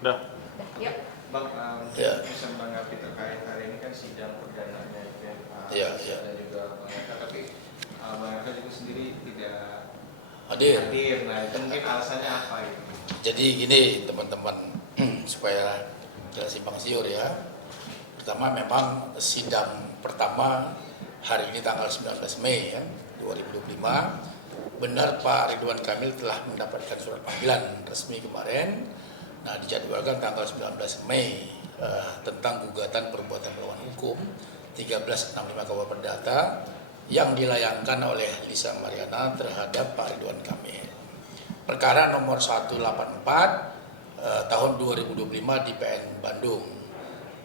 Udah. Ya. Bang, Ya. bisa menanggapi terkait hari ini kan sidang perdananya itu ya, Ya, ya. dan juga Bang Eka, tapi Bang Eka juga sendiri tidak Hadir. Nah itu mungkin alasannya apa itu? Jadi gini teman-teman, supaya jelas simpang siur ya. Pertama memang sidang pertama hari ini tanggal 19 Mei ya, 2025. Benar Pak Ridwan Kamil telah mendapatkan surat panggilan resmi kemarin. Nah, dijadwalkan tanggal 19 Mei tentang gugatan perbuatan melawan hukum 1365 KUH Perdata yang dilayangkan oleh Lisa Mariana terhadap Pak Ridwan Kamil. Perkara nomor 184 tahun 2025 di PN Bandung.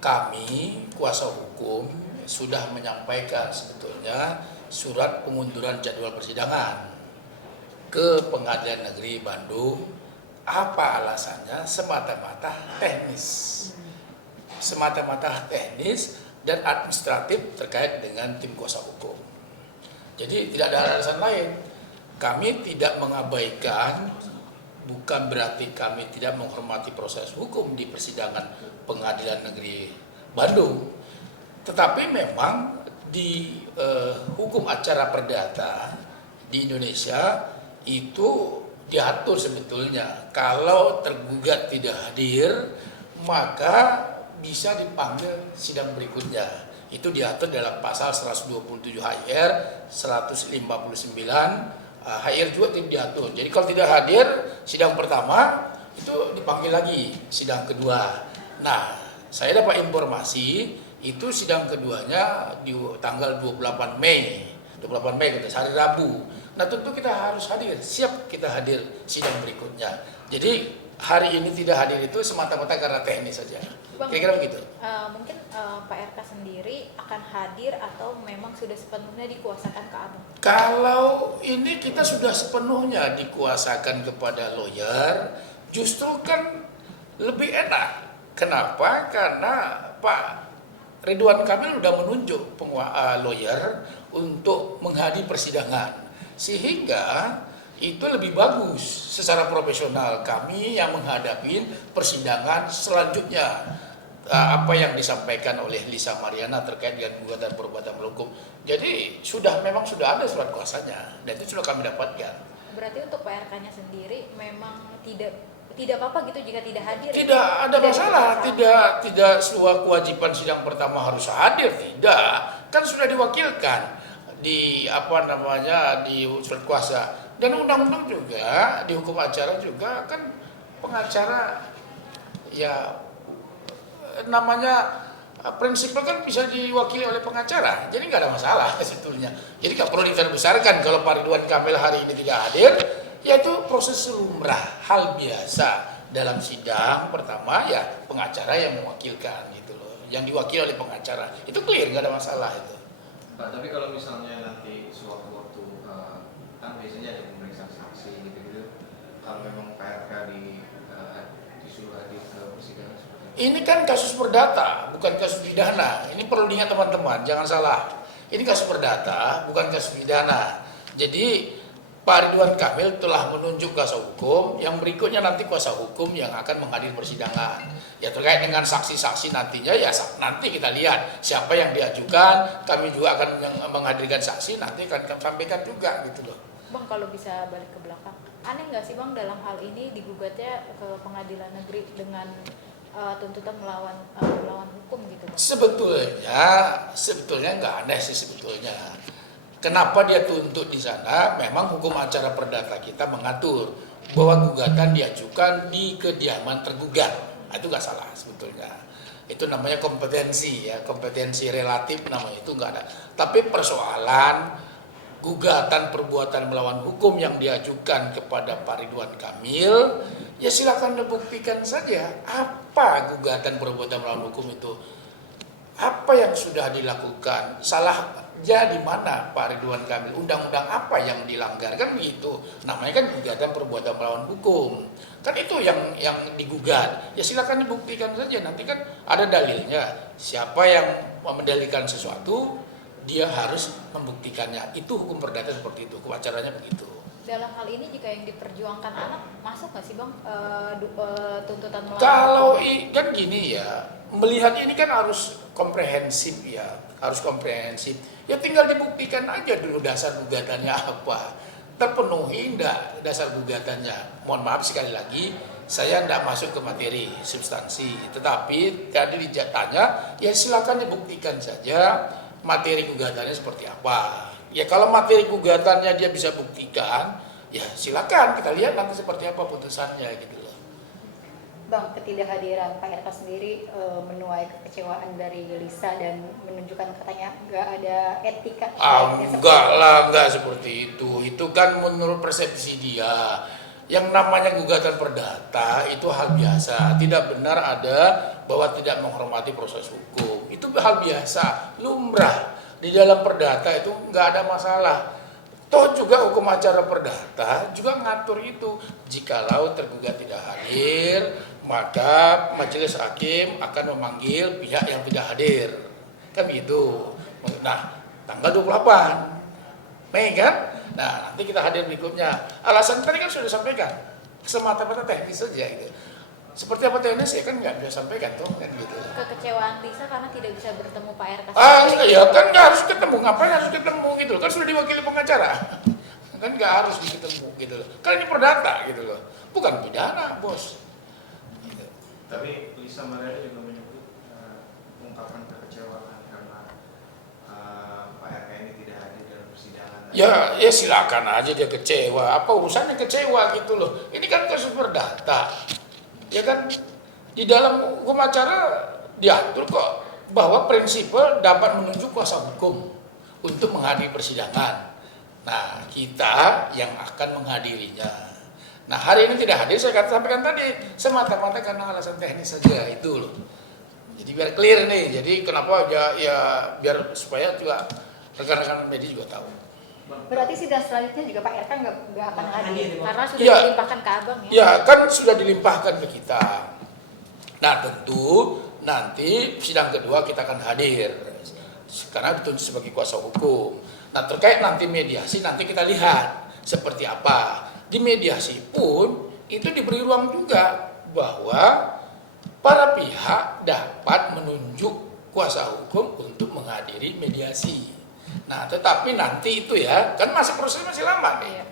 Kami kuasa hukum sudah menyampaikan sebetulnya surat pengunduran jadwal persidangan ke Pengadilan Negeri Bandung. Apa alasannya? Semata-mata teknis. Semata-mata teknis dan administratif terkait dengan tim kuasa hukum. Jadi tidak ada alasan lain. Kami tidak mengabaikan, bukan berarti kami tidak menghormati proses hukum di persidangan Pengadilan Negeri Bandung. Tetapi memang di hukum acara perdata di Indonesia itu diatur sebetulnya kalau tergugat tidak hadir maka bisa dipanggil sidang berikutnya. Itu diatur dalam pasal 127 HR, 159 HR juga tidak diatur. Jadi kalau tidak hadir sidang pertama itu dipanggil lagi sidang kedua. Nah, saya dapat informasi itu sidang keduanya di tanggal 28 Mei. 28 Mei kita hari Rabu. Nah, tentu kita harus hadir, siap kita hadir sidang berikutnya. Jadi hari ini tidak hadir itu semata-mata karena teknis saja. Kira-kira begitu. Mungkin Pak RK sendiri akan hadir atau memang sudah sepenuhnya dikuasakan ke Abang? Kalau ini kita sudah sepenuhnya dikuasakan kepada lawyer, justru kan lebih enak. Kenapa? Karena Pak Ridwan Kamil sudah menunjuk lawyer untuk menghadiri persidangan. Sehingga itu lebih bagus secara profesional kami yang menghadapi persidangan selanjutnya. Apa yang disampaikan oleh Lisa Mariana terkait dengan gugatan perbuatan melawan hukum. Jadi memang sudah ada surat kuasanya dan itu sudah kami dapatkan. Berarti untuk Pak RK-nya sendiri memang tidak apa-apa gitu jika tidak hadir? Tidak ada masalah, tidak sebuah kewajiban sidang pertama harus hadir, tidak. Kan sudah diwakilkan di di surat kuasa. Dan undang-undang juga di hukum acara juga kan pengacara ya namanya prinsipnya kan bisa diwakili oleh pengacara, jadi nggak ada masalah sebetulnya. Jadi nggak perlu dibesarkan kalau Pak Ridwan Kamil hari ini tidak hadir, yaitu proses lumrah, hal biasa dalam sidang pertama ya pengacara yang mewakilkan gitu loh, yang diwakili oleh pengacara itu clear, nggak ada masalah itu. Pak, tapi kalau misalnya nanti sewaktu-waktu kan biasanya ada pemeriksaan saksi gitu-gitu, kalau memang Pak RK disuruh hadir ke persidangan seperti itu. Ini kan kasus perdata, bukan kasus pidana. Ini perlu diingat teman-teman, jangan salah. Ini kasus perdata, bukan kasus pidana. Jadi Pak Ridwan Kamil telah menunjuk kuasa hukum, yang berikutnya nanti kuasa hukum yang akan menghadiri persidangan. Ya terkait dengan saksi-saksi nantinya ya nanti kita lihat siapa yang diajukan, kami juga akan menghadirkan saksi, nanti akan kami sampaikan juga gitu loh. Bang, kalau bisa balik ke belakang, aneh nggak sih Bang dalam hal ini digugatnya ke pengadilan negeri dengan tuntutan melawan hukum gitu Bang? Sebetulnya nggak aneh sih sebetulnya. Kenapa dia tuntut di sana? Memang hukum acara perdata kita mengatur bahwa gugatan diajukan di kediaman tergugat. Nah, itu nggak salah sebetulnya. Itu namanya kompetensi ya, kompetensi relatif namanya itu nggak ada. Tapi persoalan gugatan perbuatan melawan hukum yang diajukan kepada Pak Ridwan Kamil, ya silakan dibuktikan saja apa gugatan perbuatan melawan hukum itu. Apa yang sudah dilakukan? Salahnya di mana Pak Ridwan Kamil? Undang-undang apa yang dilanggar? Kan begitu. Namanya kan gugatan perbuatan melawan hukum. Kan itu yang digugat. Ya silakan dibuktikan saja. Nanti kan ada dalilnya. Siapa yang mendalilkan sesuatu, dia harus membuktikannya. Itu hukum perdata seperti itu. Hukum acaranya begitu. dalam hal ini jika yang diperjuangkan anak masuk nggak sih bang tuntutan melawan? Kalau kan gini ya, melihat ini kan harus komprehensif ya, harus komprehensif. Ya tinggal dibuktikan aja dulu dasar gugatannya apa, terpenuhi enggak dasar gugatannya. Mohon maaf sekali lagi, saya enggak masuk ke materi substansi, tetapi tadi ditanya, ya silakan dibuktikan saja materi gugatannya seperti apa. Ya kalau materi gugatannya dia bisa buktikan, ya silakan kita lihat nanti seperti apa putusannya gitu loh. Bang, ketidakhadiran Pak RK sendiri menuai kekecewaan dari Lisa dan menunjukkan katanya nggak ada etika. Enggak seperti itu. Itu kan menurut persepsi dia. Yang namanya gugatan perdata itu hal biasa. Tidak benar ada bahwa tidak menghormati proses hukum. Itu hal biasa, lumrah. Di dalam perdata itu nggak ada masalah. Toh juga hukum acara perdata juga ngatur itu. Jikalau tergugat tidak hadir, maka majelis hakim akan memanggil pihak yang tidak hadir. Kan begitu. Nah, tanggal 28 Mei kan? Nah, nanti kita hadir berikutnya. Alasan tadi kan sudah disampaikan. Semata-mata teknis saja gitu. Seperti apa teknis ya kan nggak bisa sampaikan tuh kan gitu. Kekecewaan Lisa karena tidak bisa bertemu Pak RK. Ya kan nggak harus ketemu, ngapain harus ketemu gitu loh, kan sudah diwakili pengacara. Kan nggak harus ketemu gitu loh. Kan ini perdata gitu loh, bukan pidana bos. Gitu. Tapi Lisa Mariani juga menyebut ungkapan kekecewaan karena Pak RK ini tidak hadir dalam persidangan. Ya silakan aja dia kecewa. Apa urusannya kecewa gitu loh. Ini kan kasus perdata. Ya kan di dalam hukum acara diatur kok bahwa prinsipal dapat menunjuk kuasa hukum untuk menghadiri persidangan. Nah, kita yang akan menghadirinya. Nah, hari ini tidak hadir, saya sampaikan tadi, semata-mata karena alasan teknis saja itu loh. Jadi biar clear nih, jadi kenapa ya biar supaya juga rekan-rekan media juga tahu. Berarti sidang selanjutnya juga Pak RK nggak akan hadir Karena sudah Ya. dilimpahkan ke abang ya. Ya kan sudah dilimpahkan ke kita. Nah tentu nanti sidang kedua kita akan hadir karena dituntut sebagai kuasa hukum. Nah terkait nanti mediasi nanti kita lihat seperti apa. Di mediasi pun itu diberi ruang juga bahwa para pihak dapat menunjuk kuasa hukum untuk menghadiri mediasi. Nah tetapi nanti itu ya kan prosesnya masih lama nih.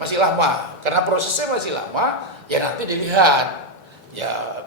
Masih lama, karena prosesnya masih lama, ya nanti dilihat ya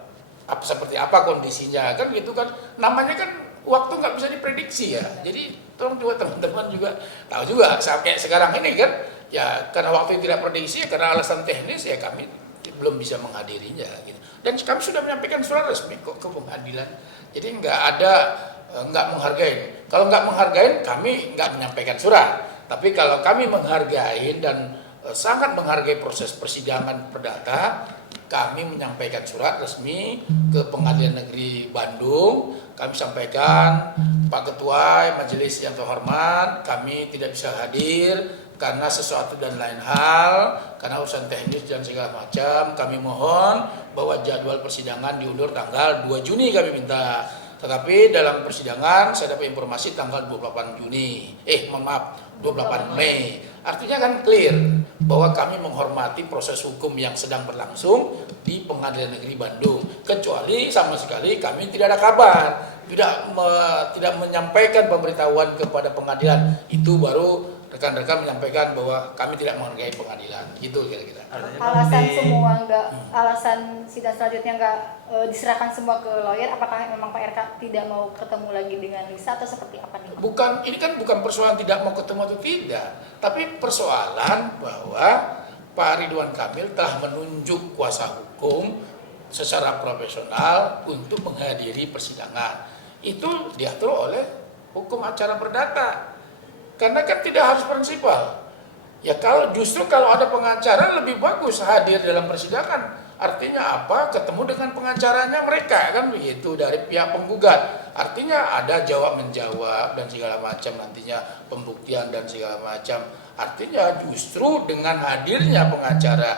seperti apa kondisinya kan gitu kan. Namanya kan waktu nggak bisa diprediksi ya. Jadi tolong juga teman-teman juga tahu juga kayak sekarang ini kan ya karena waktu tidak prediksi ya karena alasan teknis ya kami belum bisa menghadirinya gitu. Dan kami sudah menyampaikan surat resmi kok ke pengadilan. Jadi nggak menghargai. Kalau nggak menghargai kami nggak menyampaikan surat. Tapi kalau kami menghargai dan sangat menghargai proses persidangan perdata, kami menyampaikan surat resmi ke Pengadilan Negeri Bandung. Kami sampaikan, Pak Ketua Majelis yang terhormat, kami tidak bisa hadir karena sesuatu dan lain hal, karena urusan teknis dan segala macam. Kami mohon bahwa jadwal persidangan diundur tanggal 2 Juni kami minta. Tetapi dalam persidangan saya dapat informasi tanggal 28 Mei. Artinya kan clear bahwa kami menghormati proses hukum yang sedang berlangsung di Pengadilan Negeri Bandung. Kecuali sama sekali kami tidak ada kabar, tidak menyampaikan pemberitahuan kepada pengadilan. Itu baru rekan-rekan menyampaikan bahwa kami tidak menghargai pengadilan. Gitu kira-kira. Alasan sidang selanjutnya nggak diserahkan semua ke lawyer, apakah memang Pak RK tidak mau ketemu lagi dengan Lisa atau seperti apa nih? Ini kan bukan persoalan tidak mau ketemu atau tidak, tapi persoalan bahwa Pak Ridwan Kamil telah menunjuk kuasa hukum secara profesional untuk menghadiri persidangan. Itu diatur oleh hukum acara perdata. Karena kan tidak harus prinsipal. Ya justru kalau ada pengacara lebih bagus hadir dalam persidangan. Artinya apa? Ketemu dengan pengacaranya mereka kan begitu dari pihak penggugat. Artinya ada jawab menjawab dan segala macam nantinya pembuktian dan segala macam. Artinya justru dengan hadirnya pengacara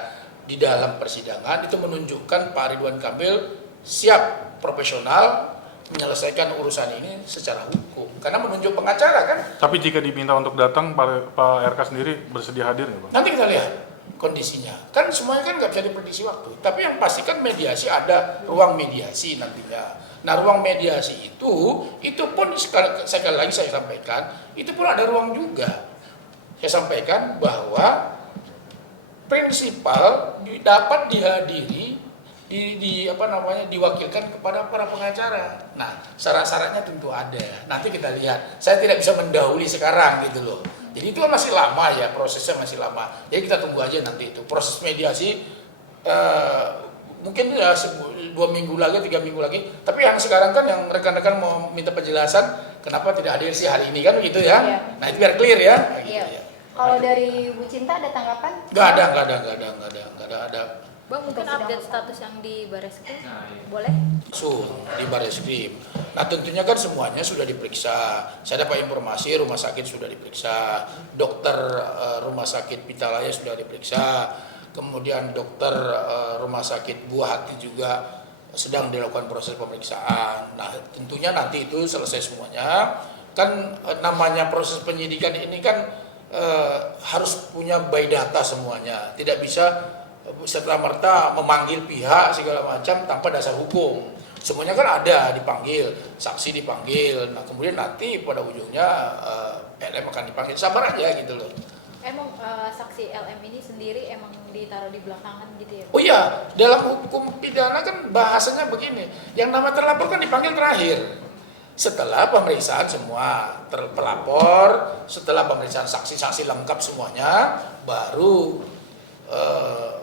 di dalam persidangan itu menunjukkan Pak Ridwan Kamil siap profesional menyelesaikan urusan ini secara hukum karena menunjuk pengacara kan. Tapi jika diminta untuk datang, Pak RK sendiri bersedia hadir nggak Pak? Nanti kita lihat. kondisinya. Kan semuanya kan nggak bisa diprediksi waktu. Tapi yang pasti kan mediasi, ada ruang mediasi nantinya. Nah, ruang mediasi itu pun sekali lagi saya sampaikan, itu pun ada ruang juga. Saya sampaikan bahwa prinsipal dapat dihadiri diwakilkan kepada para pengacara. Nah, syarat-syaratnya tentu ada. Nanti kita lihat. Saya tidak bisa mendahului sekarang gitu loh. Jadi itu kan masih lama ya, prosesnya masih lama. Jadi kita tunggu aja nanti itu. Proses mediasi mungkin ya 2 minggu lagi, 3 minggu lagi. Tapi yang sekarang kan yang rekan-rekan mau minta penjelasan kenapa tidak hadir sih hari ini kan begitu ya. Iya. Nah, itu biar clear ya. Gitu, Iya. ya. Kalau dari Bu Cinta ada tanggapan? Nggak ada. Bang, mungkin Untuk update sidang status yang di Bareskrim, Nah, iya. boleh? Di Bareskrim. Nah, tentunya kan semuanya sudah diperiksa. Saya dapat informasi rumah sakit sudah diperiksa, dokter rumah sakit Pitalaya sudah diperiksa, kemudian dokter rumah sakit Buah Hati juga sedang dilakukan proses pemeriksaan. Nah, tentunya nanti itu selesai semuanya. Kan namanya proses penyidikan ini kan harus punya by data semuanya. Tidak bisa serta-merta memanggil pihak segala macam tanpa dasar hukum. Semuanya kan ada dipanggil, saksi dipanggil. Nah, kemudian nanti pada ujungnya LM akan dipanggil. Sabar aja gitu loh. Emang saksi LM ini sendiri emang ditaruh di belakangan gitu ya? Oh iya, dalam hukum pidana kan bahasanya begini. Yang nama terlapor kan dipanggil terakhir. Setelah pemeriksaan semua pelapor, setelah pemeriksaan saksi-saksi lengkap semuanya, baru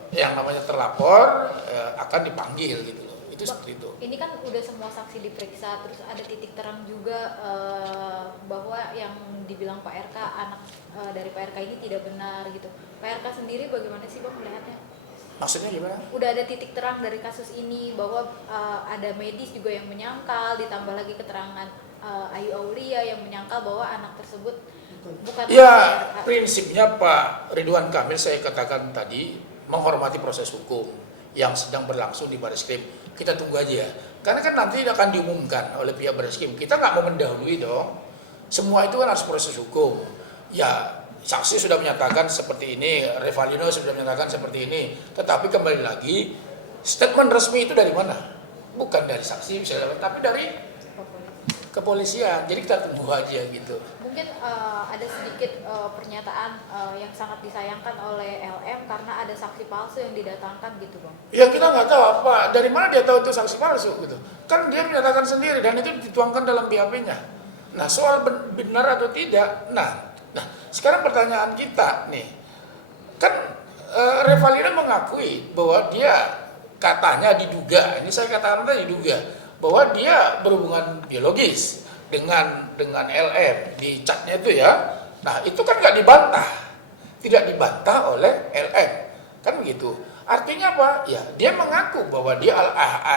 yang namanya terlapor akan dipanggil gitu loh. Itu seperti itu. Ini kan udah semua saksi diperiksa, terus ada titik terang juga bahwa yang dibilang Pak RK, anak dari Pak RK ini tidak benar gitu. Pak RK sendiri bagaimana sih Bang melihatnya? Maksudnya gimana? Udah ada titik terang dari kasus ini bahwa ada medis juga yang menyangkal, ditambah lagi keterangan Ayu Aulia yang menyangkal bahwa anak tersebut bukan Ya, Pak RK. prinsipnya Pak Ridwan Kamil saya katakan tadi menghormati proses hukum yang sedang berlangsung di Bareskrim. Kita tunggu aja ya. Karena kan nanti akan diumumkan oleh pihak Bareskrim. Kita nggak mau mendahului dong. Semua itu kan harus proses hukum. Ya, saksi sudah menyatakan seperti ini, Revalino sudah menyatakan seperti ini. Tetapi kembali lagi, statement resmi itu dari mana? Bukan dari saksi, tapi dari kepolisian. Jadi kita tunggu aja gitu. Mungkin ada sedikit pernyataan yang sangat disayangkan oleh LM karena ada saksi palsu yang didatangkan gitu Bang. Ya kita nggak tahu apa, dari mana dia tahu itu saksi palsu gitu. Kan dia menyatakan sendiri dan itu dituangkan dalam BAP-nya. Nah, soal benar atau tidak, nah sekarang pertanyaan kita nih, kan Revalina mengakui bahwa dia katanya diduga, ini saya katakan tadi diduga, bahwa dia berhubungan biologis dengan LM di chatnya itu ya. Nah itu kan nggak dibantah, tidak dibantah oleh LM, kan begitu. Artinya apa? Ya dia mengaku bahwa dia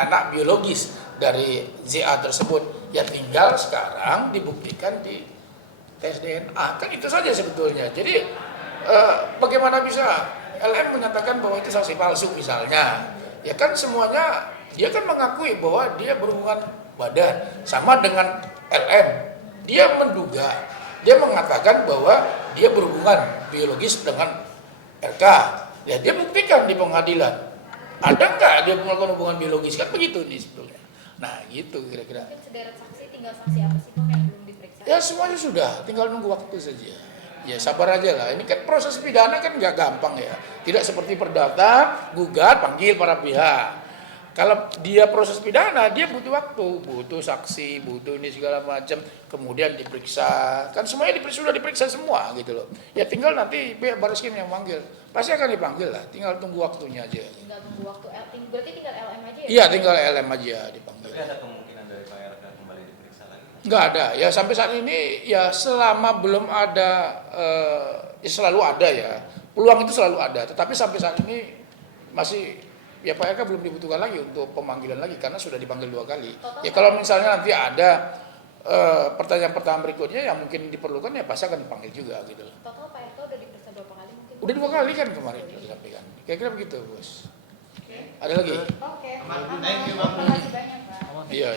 anak biologis dari ZA tersebut. Ya tinggal sekarang dibuktikan di tes DNA, kan itu saja sebetulnya. Jadi bagaimana bisa LM menyatakan bahwa itu saksi palsu misalnya? Ya kan semuanya dia kan mengakui bahwa dia berhubungan badan sama dengan LM. Dia menduga, dia mengatakan bahwa dia berhubungan biologis dengan RK. Ya dia buktikan di pengadilan. Ada nggak dia melakukan hubungan biologis, kan begitu nih sebetulnya. Nah gitu kira-kira. Mungkin sederet saksi, tinggal saksi apa sih Bang yang belum diperiksa? Ya semuanya sudah, tinggal nunggu waktu saja. Ya sabar aja lah, ini kan proses pidana kan nggak gampang ya. Tidak seperti perdata, gugat, panggil para pihak. Kalau dia proses pidana, dia butuh waktu, butuh saksi, butuh ini segala macam, kemudian diperiksa. Kan semuanya sudah diperiksa semua gitu loh. Ya tinggal nanti pihak Bareskrim yang manggil. Pasti akan dipanggil lah, tinggal tunggu waktunya aja. Tinggal tunggu waktu, berarti tinggal LM aja ya? Iya, tinggal LM aja dipanggil. Tapi ada kemungkinan dari Pak RK kembali diperiksa lagi? Nggak ada, ya sampai saat ini ya selama belum ada, ya selalu ada ya, peluang itu selalu ada. Tetapi sampai saat ini masih, ya Pak RK belum dibutuhkan lagi untuk pemanggilan lagi karena sudah dipanggil 2 kali. Ya kalau misalnya nanti ada pertanyaan-pertanyaan berikutnya yang mungkin diperlukan ya pasti akan dipanggil juga gitu loh. Total Pak RK udah diperiksa berapa kali mungkin? Udah 2 kali kan kemarin disampaikan. Kira-kira begitu bos. Ada lagi? Oke. Thank you, Bang. Terima kasih banyak Pak. Iya.